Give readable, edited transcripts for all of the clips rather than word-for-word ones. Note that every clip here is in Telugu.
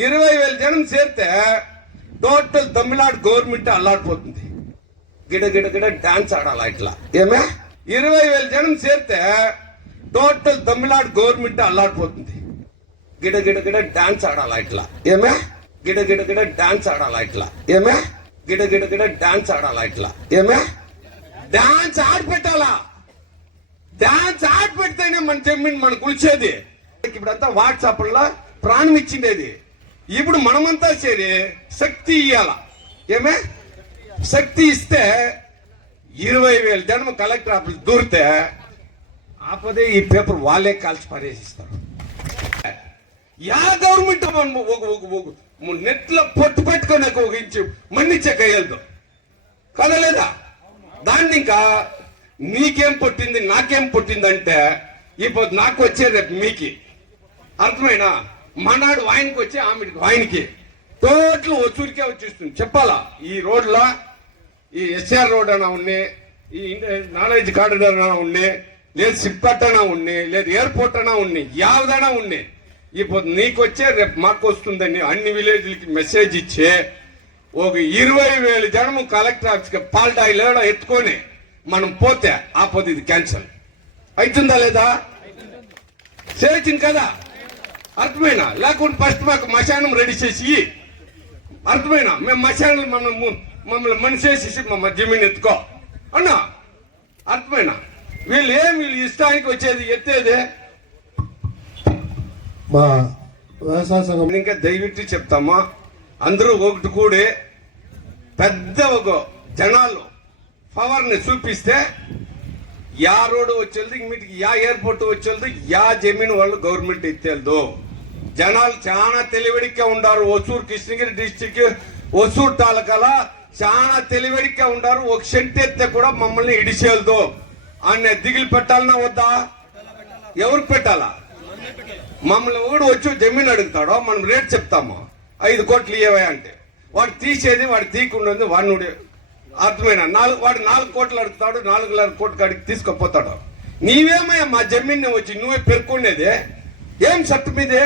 20,000 జనం చేరితే టోటల్ తమిళనాడు గవర్నమెంట్ అల్లాడిపోతుంది. గిడ గిడ గిడ డాన్స్ ఆడాలా ఇట్లా. ఏమే 20,000 జనం చేరితే టోటల్ తమిళనాడు గవర్నమెంట్ అల్లాడిపోతుంది. గిడ గిడ గిడ డాన్స్ ఆడాలా ఇట్లా. ఏమే గిడ గిడ గిడ డాన్స్ ఆడాలా ఇట్లా. ఏమే గిడ గిడ గిడ డాన్స్ ఆడాలా ఇట్లా. ఏమే డాన్స్ ఆడి పెట్టాలా. డాన్స్ ఆడి పెడితేనే మన జమీన్ మన కూల్చేది. ఇప్పుడంతా వాట్సాప్ లో ప్రాణం ఇచ్చిండేది. ఇప్పుడు మనమంతా చేరి శక్తి ఇయ్యాల. ఏమే శక్తి ఇస్తే 20,000 జనం కలెక్టర్ ఆఫీస్ దూరితే ఆపదే ఈ పేపర్ వాళ్ళే కాల్చి పారేసిస్తారు. యా గవర్నమెంట్ నెట్ లో పొట్టు పెట్టుకుని ఒక ఇంచు మన్నిచ్చే కయ్యలతో కదలేదా. దాన్ని ఇంకా నీకేం పుట్టింది నాకేం పుట్టిందంటే ఇప్పుడు నాకు వచ్చే రేపు మీకి అర్థమైనా. మనాడు ఆయనకి వచ్చి ఆమెకి ఆయనకి టోటల్ వచ్చూరికే వచ్చేస్తుంది. చెప్పాలా ఈ రోడ్లో ఈ ఎస్ఆర్ రోడ్ అన్నా ఉన్నాయి, ఈ నాలెడ్జ్ కారిడార్ అన్నా ఉన్నాయి, లేదు సిప్పట్ అన్నా ఉన్నాయి, లేదు ఎయిర్పోర్ట్ అన్నా ఉన్నాయి, యావదైనా ఉన్నాయి. ఇప్పుడు నీకు వచ్చే రేపు మాకు వస్తుందని అన్ని విలేజ్లకి మెసేజ్ ఇచ్చే ఒక 20,000 జనము కలెక్టర్ ఆఫీస్కి పాల్టాయిలో ఎత్తుకొని మనం పోతే ఆపోతే ఇది క్యాన్సల్ అవుతుందా లేదా? చేసింది కదా. అర్థమైనా లేకుంటే ఫస్ట్ మాకు మశానం రెడీ చేసి అర్థమైనా మేము మశానం మమ్మల్ని మనిషేసేసి మా జమీన్ ఎత్తుకో అన్నా. అర్థమైనా వీళ్ళు ఇష్టానికి వచ్చేది ఎత్తేది. మా వ్యవసాయ సంఘం ఇంకా దయవిಟ್ಟು చెప్తామా, అందరూ ఒకటి కూడి పెద్ద ఒక జనాలు పవర్ ని చూపిస్తే యా రోడ్డు వచ్చేది మీటికి యా ఎయిర్పోర్ట్ వచ్చేది యా జమీన్ వాళ్ళు గవర్నమెంట్ ఇచ్చేది. జనాలు చాలా తెలివిడిగా ఉండారు. ఒసూరు కృష్ణగిరి డిస్టిక్ ఒసూరు తాలూకాల చాలా తెలివిడిగా ఉండారు. ఒక సెంట్ ఎత్తే కూడా మమ్మల్ని ఇడిచేయదు అనే దిగులు పెట్టాలన్నా వద్దా? ఎవరికి పెట్టాలా? మమ్మల్ని ఊడు వచ్చి జమీన్ అడుగుతాడో మనం రేట్ చెప్తాము 5 కోట్లు ఇవ్వవా అంటే వాడు తీసేది వాడు తీకుండేది వాడిని అర్థమైనా వాడు 4 కోట్లు అడుగుతాడు, 4,5 కోట్ల కాడికి తీసుకుపోతాడు. నీవేమయ్యా మా జమీన్ వచ్చి నువ్వే పెరుక్కునేది ఏం సెట్ మీదే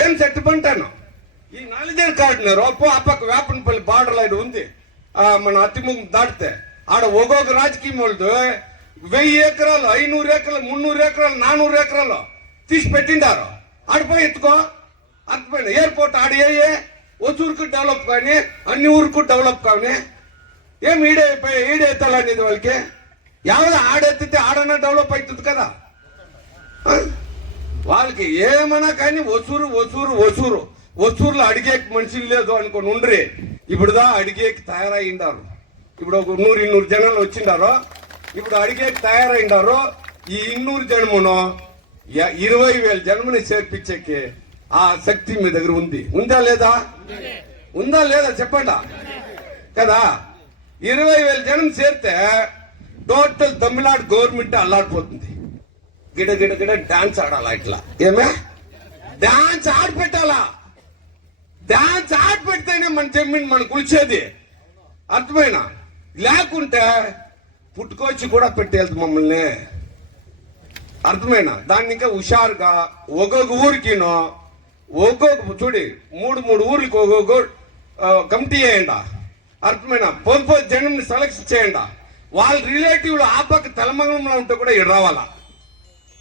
ఏం సెట్ పంటాను. ఈ నాలుగేళ్ళు కాడినారు ఆ పక్క వేపనపల్లి బార్డర్ లైన్ ఉంది మన అతిముఖం దాటితే ఆడ ఒక్కొక్క రాజకీయం వాళ్ళు 1000 ఎకరాలు 500 ఎకరాలు 300 ఎకరాలు 400 ఎకరాలు తీసి పెట్టిండారు. ఆడిపోయి ఎత్తుకో. అర్థమైనా ఎయిర్పోర్ట్ ఆడే ఒసూరుకు డెవలప్ కానీ అన్ని ఊరుకు డెవలప్ కానీ ఏం ఈడే ఎత్తాలనేది వాళ్ళకి యావద ఆడెత్తితే ఆడన్నా డెవలప్ అవుతుంది కదా. వాళ్ళకి ఏమన్నా కానీ ఒసూరులో అడిగేకి మనుషులు లేదు అనుకుని ఉండ్రి. ఇప్పుడుదా అడిగేకి తయారైండారు. ఇప్పుడు ఒక 100-200 జనాలు వచ్చిండారు. ఇప్పుడు అడిగేకి తయారైండారు. ఈ 200 జనమును 20,000 జనముని చేర్పించేకి ఆ శక్తి మీ దగ్గర ఉందా లేదా? ఉందా లేదా చెప్పండి కదా. 20,000 జనం చేరితే టోటల్ తమిళనాడు గవర్నమెంట్ అల్లాడిపోతుంది. గిడ గిడ గిడ డాన్స్ ఆడాలా ఇట్లా. ఏమే డాన్స్ ఆడి పెట్టాలా. డాన్స్ ఆడి పెడితేనే మన జమీన్ మన కూల్చేది. అర్థమైనా లేకుంటే పుట్టుకొచ్చి కూడా పెట్టేది మమ్మల్ని. అర్థమైనా దాన్ని ఇంకా హుషారుగా ఒక్కొక్క ఊరికినో ఒక్కొక్క చూడి 3 ఊరికి ఒక్కొక్క కమిటీ చేయండి. అర్థమైనా పొద్దు జనంని సెలెక్ట్ చేయండి. వాళ్ళ రిలేటివ్లు ఆ పక్క తెలంగాణలో ఉంటే కూడా ఇక్కడ రావాలా.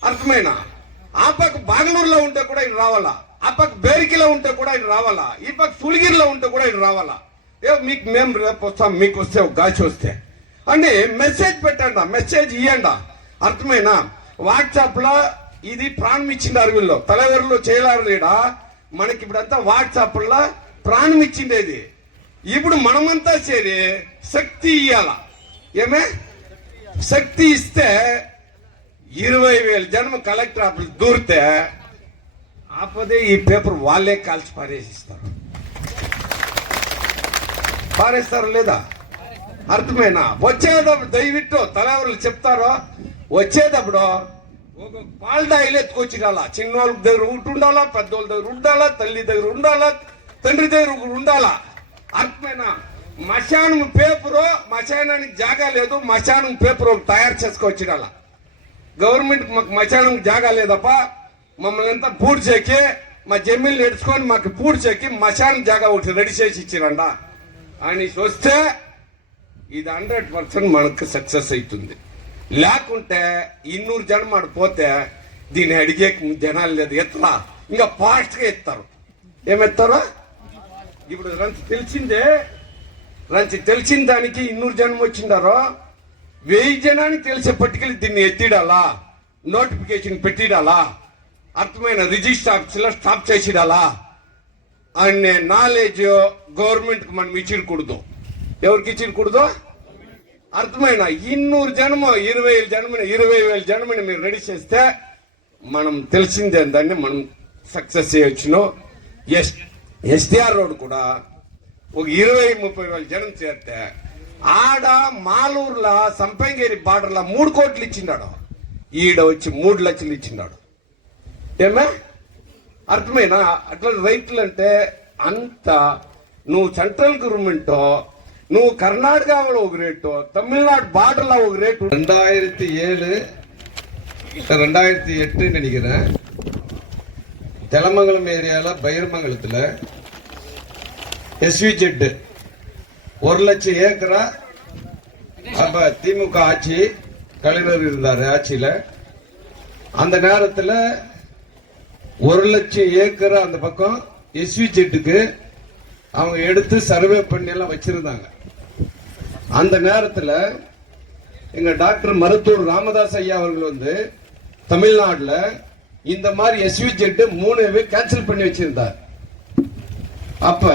అర్థమైనా ఆ పక్క బాగలూరులో ఉంటే కూడా ఇక్కడ రావాలా. ఆ పక్క బేరికిలో ఉంటే కూడా ఇక్కడ రావాలా. ఈ పక్క సులిగిరిలో ఉంటే కూడా ఇక్కడ రావాలా. మీకు మేము రేపు వస్తాం, మీకు వస్తే ఒక గాచి వస్తే అంటే మెసేజ్ పెట్టండి, మెసేజ్ ఇవ్వండి. అర్థమైనా వాట్సాప్ లో ఇది ప్రాణం ఇచ్చిండారు వీళ్ళు తలెవరిలో చేయలేరు లేడ. మనకి ఇప్పుడంతా వాట్సాప్ లో ప్రాణం ఇచ్చిండేది. ఇప్పుడు మనమంతా చేరి శక్తి ఇయ్యాల. ఏమే శక్తి ఇస్తే 20,000 జనం కలెక్టర్ ఆఫీస్ దూరితే ఆపదే ఈ పేపర్ వాళ్ళే కాల్చి పారేస్తారు లేదా? అర్థమైనా వచ్చేటప్పుడు దయవిట్టు తలెవరు చెప్తారో వచ్చేటప్పుడు ఒక పాల్డాయిలు ఎత్తుకొచ్చిరాలా. చిన్నోళ్ళ దగ్గర ఒకటి ఉండాలా, పెద్దోళ్ళ దగ్గర ఉండాలా, తల్లి దగ్గర ఉండాలా, తండ్రి దగ్గర ఉండాలా. అర్థమైనా మశానం పేపరు మశానానికి జాగా లేదు. మశానం పేపర్ ఒకటి తయారు చేసుకొచ్చిరాలా. గవర్నమెంట్ మాకు మశానం జాగా లేదప్ప మమ్మల్ని అంతా పూర్తి చేకి మా జమీలు నేర్చుకొని మాకు పూడ్చేకి మశాన్ జాగా ఒకటి రెడీ చేసి ఇచ్చిరండ అని వస్తే ఇది 100% మనకు సక్సెస్ అవుతుంది. లేకుంటే 200 జనం ఆడ పోతే దీన్ని అడిగే జనాలు లేదు. ఎట్లా ఇంకా ఫాస్ట్ గా ఎత్తారు. ఏమెత్తారు? ఇప్పుడు తెలిసిన దానికి 200 జనం వచ్చిండారో 1000 జనానికి తెలిసే పట్టుకెళ్ళి దీన్ని ఎత్తిడాలా, నోటిఫికేషన్ పెట్టిడాలా, అర్థమైన రిజిస్టర్ ఆఫీసులో స్టాప్ చేసిడాలా అనే నాలెడ్జ్ గవర్నమెంట్ కి మనం ఇచ్చిడకూడదు. ఎవరికి ఇచ్చిడకూడదు? అర్థమైన 200 జనము 20,000 జనమని మీరు రెడీ చేస్తే మనం తెలిసిందే దాన్ని మనం సక్సెస్ చేయొచ్చును. ఎస్టీఆర్ రోడ్ కూడా ఒక 20-30 జనం చేస్తే ఆడ మాలూరులో సంపంగేరి బార్డర్లో 3 కోట్లు ఇచ్చిండాడు. ఈడ వచ్చి 3 లక్షలు ఇచ్చిండాడు. ఏమే అర్థమైనా? అట్లా రైతులు అంటే అంత నువ్వు సెంట్రల్ గవర్నమెంట్, నువ్వు కర్ణాటకలో ఒక రేటు, తమిళనాడు பார்டர்ல ఒక రేటు. 2007 நினைக்கிறேன், தெலமங்கலம் ஏரியால பயிர்மங்கலத்துல SVZ 1 லட்சம் ஏக்கரா. அப்ப திமுக ஆட்சி, கலைஞர் இருந்தாரு ஆட்சியில. அந்த நேரத்துல 1 லட்சம் ஏக்கரா அந்த பக்கம் SVZக்கு அவங்க எடுத்து சர்வே பண்ணி எல்லாம் வச்சிருந்தாங்க. அந்த நேரத்துல எங்க டாக்டர் மருத்துவர் ராமதாஸ் ஐயா அவர்கள் வந்து தமிழ்நாடுல இந்த மாதிரி SVZ 3 கேன்சல் பண்ணி வச்சிருந்தார். அப்ப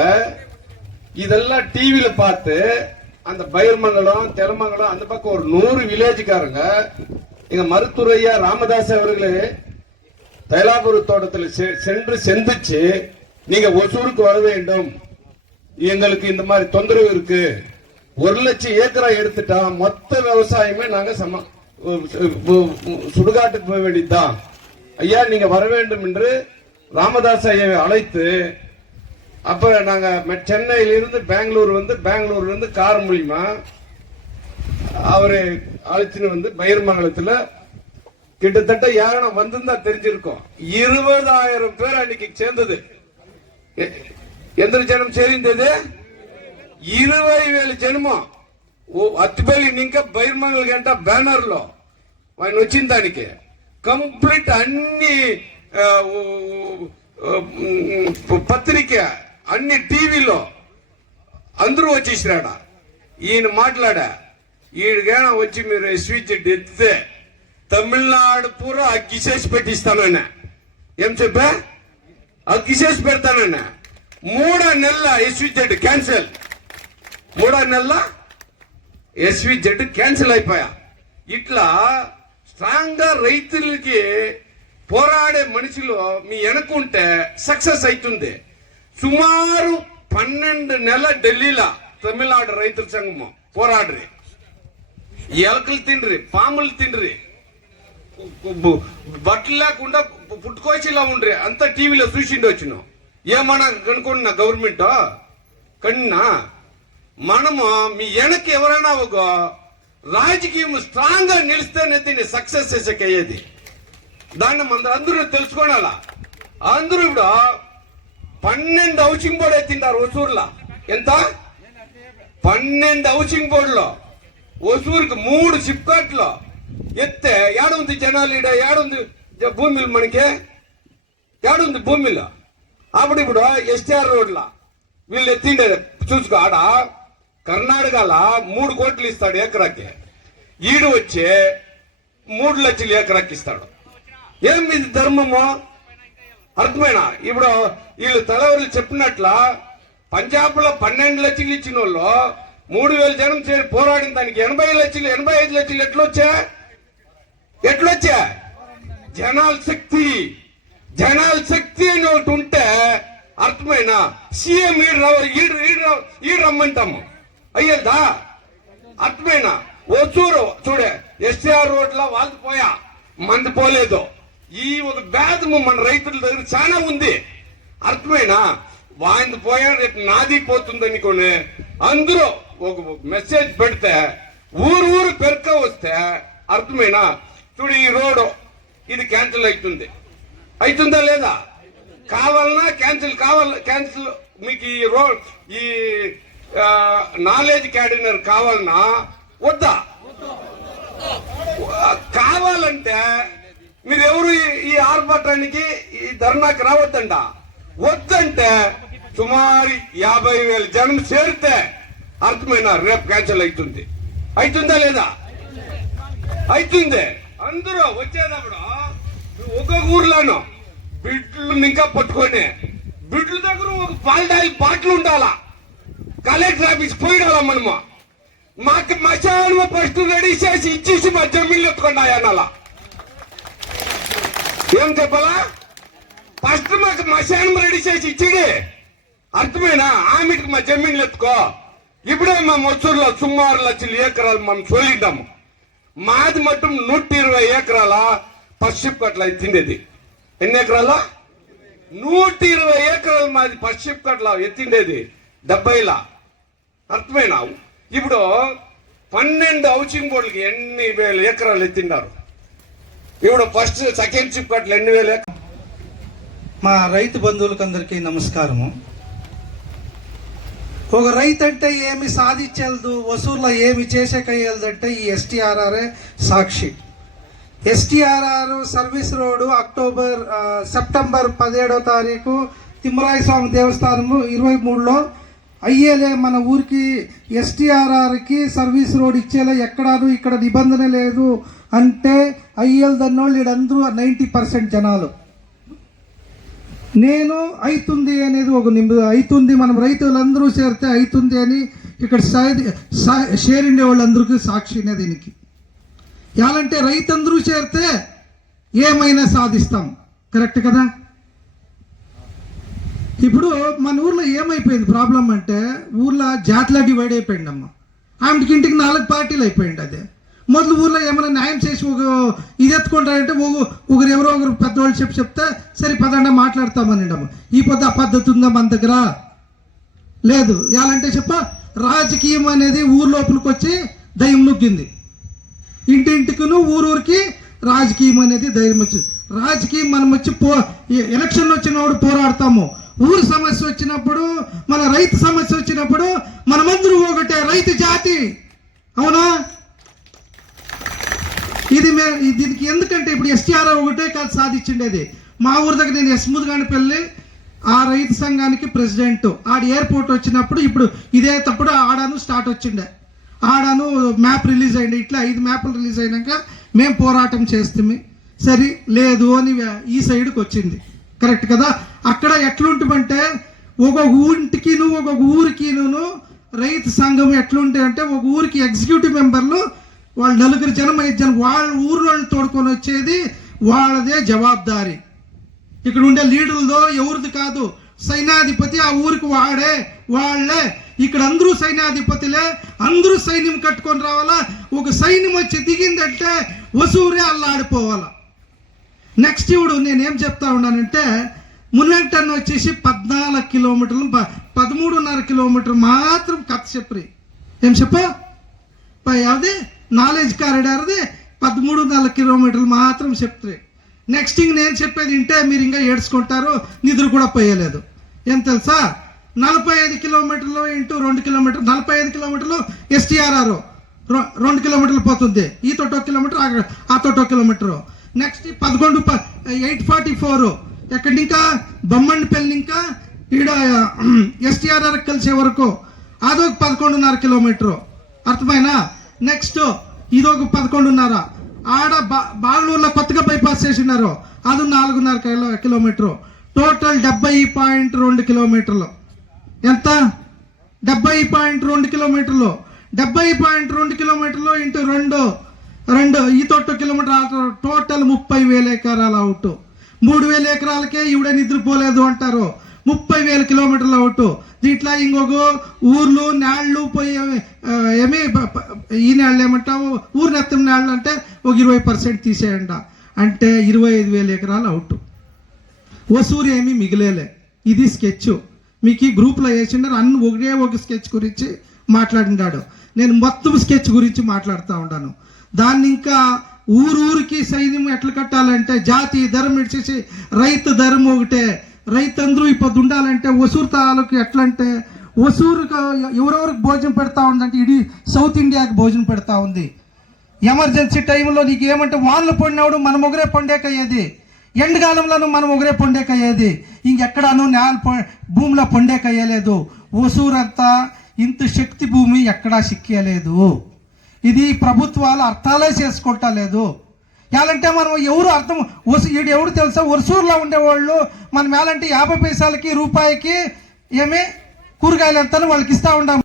இதெல்லாம் டிவில பார்த்து அந்த பயிர்மங்கலம், தெலமங்கலம் அந்த பக்கம் ஒரு 100 வில்லேஜ்காரங்க எங்க மருத்துவர் ஐயா ராமதாஸ் அவர்களே தைலாபுர தோட்டத்தில் சென்று சந்திச்சு, நீங்க ஒசூருக்கு வர வேண்டும், எங்களுக்கு இந்த மாதிரி தொந்தரவு இருக்கு, 1 லட்சம் ஏக்கரா எடுத்துட்டா மொத்த விவசாயமே நாங்க சுடுகாட்டுக்கு போக வேண்டியதுதான், ஐயா நீங்க வர வேண்டும் என்று ராமதாஸ் ஐயாவை அழைத்து, அப்ப நாங்க சென்னையிலிருந்து பெங்களூர் வந்து, பெங்களூர்ல இருந்து கார் மூலியமா அவரு அழைச்சின்னு வந்து பயிர்மங்கலத்துல கிட்டத்தட்ட யாரும் வந்திருந்தா தெரிஞ்சிருக்கும், 20,000 பேர் அன்னைக்கு சேர்ந்தது. ఎంత జనం చేరింది? 20,000 జనము. అత్తిపల్లి ఇంకా బైర్మంగల్ గంట బ్యానర్ లో ఆయన వచ్చిన దానికి కంప్లీట్ అన్ని పత్రిక, అన్ని టీవీలో అందరూ వచ్చేసిరాడ. ఈయన మాట్లాడా, ఈయనగా వచ్చి మీరు SVZ ఎత్తితే తమిళనాడు పూరా అగ్గిసేసి పెట్టిస్తానన్న. ఏం చెప్పా? అగ్గిసేసి పెడతానన్న. 3 నెలల SVZ క్యాన్సిల్. 3 నెలల SVZ క్యాన్సిల్ అయిపోయా. ఇట్లా స్ట్రాంగ్ గా రైతులకి పోరాడే మనుషులు మీ వెనకుంటే సక్సెస్ అవుతుంది. సుమారు 12 నెలల ఢిల్లీలో తమిళనాడు రైతుల సంఘము పోరాడ్రి. ఎలకలు తిండ్రి, పాములు తిండ్రి, బట్టలు లేకుండా పుట్టుకోచిలా ఉండ్రి. అంతా టీవీలో చూసిండి వచ్చిన. ఏమన్నా కనుక్కున్నా గవర్నమెంట్ కన్నా మనము మీ వెనక్కి ఎవరైనా ఒక రాజకీయం స్ట్రాంగ్ గా నిలిస్తేనే దీన్ని సక్సెస్ చేసేది. దాన్ని మన అందరూ తెలుసుకోవాలా. అందరూ ఇప్పుడు 12 హౌసింగ్ బోర్డు ఎత్తింటారు ఒసూరులో. ఎంత? 12 హౌసింగ్ బోర్డులో ఒసూరుకి 3 సిప్కాట్లో ఎత్తే ఏడుంది జనాలు, ఈడ ఏడుంది భూమిలో, మనకి ఏడుంది భూమిలో. అప్పుడు ఇప్పుడు ఎస్టీఆర్ రోడ్ల వీళ్ళు ఎత్తిండే చూసుకో. ఆడ కర్ణాటకలో 3 కోట్లు ఇస్తాడు ఎకరాకి, ఈడు వచ్చి 3 లక్షలు ఎకరాకి ఇస్తాడు. ఏం ఇది ధర్మము? అర్థమైనా? ఇప్పుడు వీళ్ళు తలవరులు చెప్పినట్ల పంజాబ్ లో 12 లక్షలు ఇచ్చిన వాళ్ళు 3,000 జనం చేరి పోరాడిన దానికి 80 లక్షలు 85 లక్షలు ఎట్లొచ్చా? జనాల శక్తి అని ఒకటి ఉంటే అర్థమైన సీఎం ఈడు రమ్మంటాము అయ్యేదా? అర్థమైన ఒసూరు చూడే ఎస్టీఆర్ రోడ్ లో వాళ్ళు పోయా, మంది పోలేదు. ఈ ఒక భేదము మన రైతుల దగ్గర చాలా ఉంది. అర్థమైనా? వాయింది పోయా, రేపు నాది పోతుందని కొన్ని అందరూ ఒక మెసేజ్ పెడితే ఊరు పెరుక వస్తే అర్థమైనా? చూడు ఈ రోడ్డు ఇది క్యాన్సిల్ అవుతుందా లేదా? కావాలన్నా క్యాన్సిల్ మీకు ఈ నాలెడ్జ్ క్యాడినర్ కావాలన్నా వద్దా? కావాలంటే మీరెవరు ఈ ఆర్భాటానికి ఈ ధర్నాకి రావద్దంట. వద్దంటే సుమారు 50,000 జనం చేరితే అర్థమైనా రేపు క్యాన్సిల్ అవుతుందా లేదా? అవుతుంది. అందరూ వచ్చేటప్పుడు ఒక్కొక్క ఊర్లోనూ బిడ్లు ఇంకా పట్టుకొని బిడ్ల దగ్గర ఒక పాల్టాయిల్ బాటిల్ ఉండాలా. కలెక్టర్ ఆఫీస్ పోయిడాలా మనము. మాకు మశానం ఫస్ట్ రెడీ చేసి ఇచ్చేసి మా జమీన్లు ఎత్తుకున్నాయన్నాలా. ఏం చెప్పాలా? ఫస్ట్ మాకు మశానం రెడీ చేసి ఇచ్చిడి అర్థమైనా ఆమెకి మా జమీన్లు ఎత్తుకో. ఇప్పుడే మా మొత్తూరులో సుమారు 1 లక్షల ఎకరాలు మనం చోలిద్దాము. మాది మట్టం 120 ఎకరాల పశ్చిమ కట్ల ఎత్తిండేది. ఎన్ని ఎకరాల? 120 ఎకరాలు మాది పశ్చిమ కట్ల ఎత్తిండేది 70లా. అర్థమైనా? ఇప్పుడు 12 హౌసింగ్ బోర్డులకి ఎన్ని వేల ఎకరాలు ఎత్తిండారు. ఇప్పుడు ఫస్ట్ సెకండ్ షిప్ కట్ల ఎన్ని వేల మా రైతు బంధువులకు అందరికీ నమస్కారము. ఒక రైతు అంటే ఏమి సాధించదు, వసూర్లో ఏమి చేసేకయ్యదంటే ఈ ఎస్టీఆర్ఆర్ఏ సాక్షి. ఎస్టీఆర్ఆర్ సర్వీస్ రోడ్డు సెప్టెంబర్ 17వ తారీఖు తిమ్మరాయ స్వామి దేవస్థానము 23లో అయ్యేలే. మన ఊరికి ఎస్టీఆర్ఆర్కి సర్వీస్ రోడ్ ఇచ్చేలా ఎక్కడాను ఇక్కడ నిబంధన లేదు అంటే అయ్యేదన్నోళ్ళు వీళ్ళందరూ 90% జనాలు. నేను అవుతుంది అనేది ఒక అవుతుంది, మనం రైతులందరూ చేరితే అవుతుంది అని ఇక్కడ షేరిండే వాళ్ళందరికీ సాక్షినే దీనికి. ఎలాంటే రైతందరూ చేరితే ఏమైనా సాధిస్తాం. కరెక్ట్ కదా? ఇప్పుడు మన ఊర్లో ఏమైపోయింది ప్రాబ్లం అంటే ఊర్లో జాట్లా డివైడ్ అయిపోయింది అమ్మ. ఆమెకి ఇంటికి 4 పార్టీలు అయిపోయింది. అదే మొదలు ఊర్లో ఏమైనా న్యాయం చేసి ఇది ఎత్తుకుంటారంటే ఒకరు ఎవరో ఒకరు పెద్దవాళ్ళు చెప్తే సరే పదండా మాట్లాడతామని అమ్మ. ఈ పొద్దు ఆ పద్ధతి ఉందా మన దగ్గర? లేదు. ఎలాంటే రాజకీయం అనేది ఊరు లోపలికి వచ్చి దయ్యం నొక్కింది. ఇంటింటికిను ఊరూరికి రాజకీయం అనేది ధైర్యం వచ్చింది. రాజకీయం మనం వచ్చి ఎలక్షన్ వచ్చినప్పుడు పోరాడతాము. ఊరు సమస్య వచ్చినప్పుడు, మన రైతు సమస్య వచ్చినప్పుడు మనమందరూ ఒకటే రైతు జాతి. అవునా? దీనికి ఎందుకంటే ఇప్పుడు ఎస్టీఆర్ ఒకటే కాదు సాధించిండేది. మా ఊరి దగ్గర నేను ఎస్ముద్గానిపల్లి ఆ రైతు సంఘానికి ప్రెసిడెంట్. ఆడ ఎయిర్పోర్ట్ వచ్చినప్పుడు ఇప్పుడు ఇదే తప్పుడు ఆడాను స్టార్ట్ వచ్చిండే. ఆడాను మ్యాప్ రిలీజ్ అయ్యింది. ఇట్లా 5 మ్యాప్లు రిలీజ్ అయినాక మేము పోరాటం చేస్తాము. సరే లేదు అని ఈ సైడ్కి వచ్చింది. కరెక్ట్ కదా? అక్కడ ఎట్లుంటామంటే ఒక ఊరికి ఒక ఊరికిను రైతు సంఘం ఎట్లుంటాయంటే ఒక ఊరికి ఎగ్జిక్యూటివ్ మెంబర్లు వాళ్ళు 4 జనం 5 జనం వాళ్ళ ఊర్లో తోడుకొని వచ్చేది వాళ్ళదే జవాబారి. ఇక్కడ ఉండే లీడర్లదో ఎవరిది కాదు. సైన్యాధిపతి ఆ ఊరికి వాళ్ళే. ఇక్కడ అందరూ సైన్యాధిపతులే. అందరూ సైన్యం కట్టుకొని రావాలా. ఒక సైన్యం వచ్చి దిగిందంటే వసూరే అల్లాడిపోవాలా. నెక్స్ట్ ఇప్పుడు నేనేం చెప్తా ఉన్నానంటే మున్నెంటన్ వచ్చేసి 14 కిలోమీటర్లు 13.5 కిలోమీటర్లు మాత్రం కథ చెప్పి ఏం అది నాలెడ్జ్ కారిడార్ది 13.5 కిలోమీటర్లు మాత్రం చెప్తారు. నెక్స్ట్ నేను చెప్పేది వింటే మీరు ఇంకా ఏడ్చుకుంటారు. నిద్ర కూడా పోయలేదు. ఏం తెలుసా? 45 కిలోమీటర్లు ఇంటూ 2 కిలోమీటర్లు 45 కిలోమీటర్లు ఎస్టీఆర్ఆర్ 2 కిలోమీటర్లు పోతుంది. ఈ తోట 1 కిలోమీటర్, ఆ తోట 1 కిలోమీటరు. నెక్స్ట్ 844 ఎక్కడి ఇంకా బొమ్మన్పల్లి ఇంకా ఈడ ఎస్టీఆర్ఆర్ కలిసే వరకు అదొక 11.5 కిలోమీటరు. అర్థమైనా? నెక్స్ట్ ఇదొక 11.5. ఆడ బాగలూరులో కొత్తగా బైపాస్ చేసినారు. అది 4.5 కిలోమీటరు. టోటల్ 70.2 కిలోమీటర్లు. ఎంత? 70.2 కిలోమీటర్లు. 70.2 కిలోమీటర్లు ఇంటూ 2 ఈ తోట కిలోమీటర్ టోటల్ 30,000 ఎకరాలు అవుట్. 3,000 ఎకరాలకే ఇవిడే నిద్రపోలేదు అంటారు. 30,000 కిలోమీటర్లు అవుట్. దీంట్లో ఇంకొక ఊర్లు నాళ్ళు పోయి ఏమి ఈ నాళ్ళు ఏమంటావు ఊరు నెత్తం నాళ్ళు అంటే ఒక 20% తీసేయండి అంటే 25,000 ఎకరాలు అవుట్. వసూరు ఏమీ మిగిలేలే. ఇది స్కెచ్ మీకు ఈ గ్రూప్లో వేసిండారు. ఒకే ఒక స్కెచ్ గురించి మాట్లాడినాడు. నేను మొత్తం స్కెచ్ గురించి మాట్లాడుతూ ఉన్నాను. దాన్ని ఇంకా ఊరికి సైన్యం ఎట్లా కట్టాలంటే జాతి ధర్మం ఇచ్చేసి రైతు ధర్మం ఒకటే. రైతందరూ ఇప్పుడు ఉండాలంటే ఒసూరు తాలూకు ఎట్లంటే ఒసూరుకు ఎవరెవరికి భోజనం పెడతా ఉందంటే ఇడీ సౌత్ ఇండియాకి భోజనం పెడతా ఉంది. ఎమర్జెన్సీ టైంలో నీకు ఏమంటే వానలు పడినప్పుడు మనం ఒకరే పండేకయ్యేది, ఎండకాలంలోనూ మనం ఒకరే పండేకయ్యేది, ఇంకెక్కడాను భూమిలో పండేకయ్యలేదు. ఒసూరంతా ఇంత శక్తి భూమి ఎక్కడా సిక్కేలేదు. ఇది ప్రభుత్వాలు అర్థాలే చేసుకుంటా లేదు. ఎలాంటే మనం ఎవరు అర్థం ఈడు ఎవరు తెలుసా, ఒసూరులో ఉండేవాళ్ళు మనం ఎలాంటి 50 పైసలకి రూపాయికి ఏమి కూరగాయలు ఎంత వాళ్ళకి ఇస్తా ఉంటాం.